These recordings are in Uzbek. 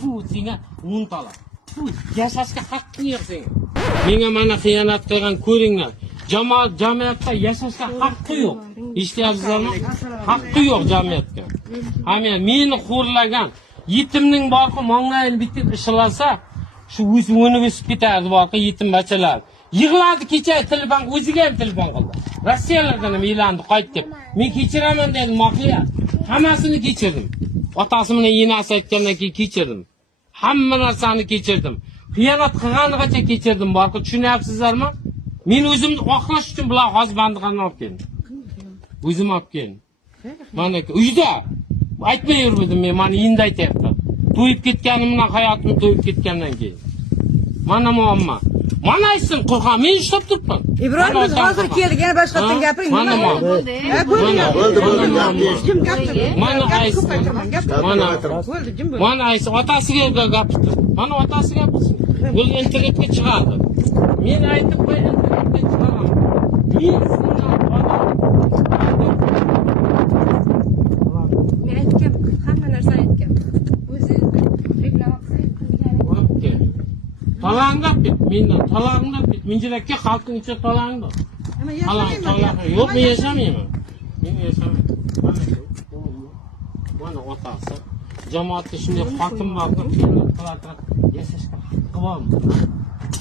Fu senga 10 tala. Fu yashashga haqqing yo'q senga. Menga mana xiyonat qilgan ko'ringlar. Jamiyatda yashashga haqqi yo'q. Eshityapsizlarmi? Haqqi yo'q jamiyatga. Hamma meni xo'rlagan yetimning borqi monglayini bitib ishlasa, shu o'sib ketardi borqi yetim bachalar. Yig'ladi kecha telefon o'ziga ham telefon qildi. Rossiyalardan ham e'landi qayt deb. Men kechiraman dedim Mahliya. Hammasini kechirdim. Otasi bilan enasi aytgandan keyin kechirdim. Hamma narsani kechirdim. Xiyonat qilganigacha kechirdim borqi, tushunyapsizlarmi? Men o'zimni oqlash uchun bular hozir bandiqani olib keldim. O'zim olib keldim. Mana uyda aytmay yurmadim men, mana endi aytyapman. To'yib ketganimdan, hayotim to'yib ketgandan keyin. Mana muammo. Mana aytsin Qur'on, men ishlab turibman. Ibrohim biz hozir keldik, yana boshqatdan gapiring. Mana bo'ldi. Kim gapirdi? Mana aytsin. Mana aytsin, otasiga gapirdi. Mana otasiga gapirsin. Bu internetga chiqardi. Men aytib qo'y, internetga chiqaraman. Men aytgan, hamma narsa aytgan. O'zi reklama qilgan. Talangab ket, mendan talangab ket. Minjirakka xalqning ichida talangda. Talang. Yo'q, men yashamayman. Men yashamayman. Mana otasi. Jamoatda shunday xotin bordir, qiladi. Yashashga haqqi bormi?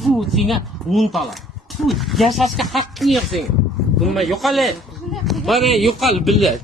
Fu senga 10 tala. Fu yashashga haqqing yo'q senga. Bunday yo'qol. Mana yo'qol billah.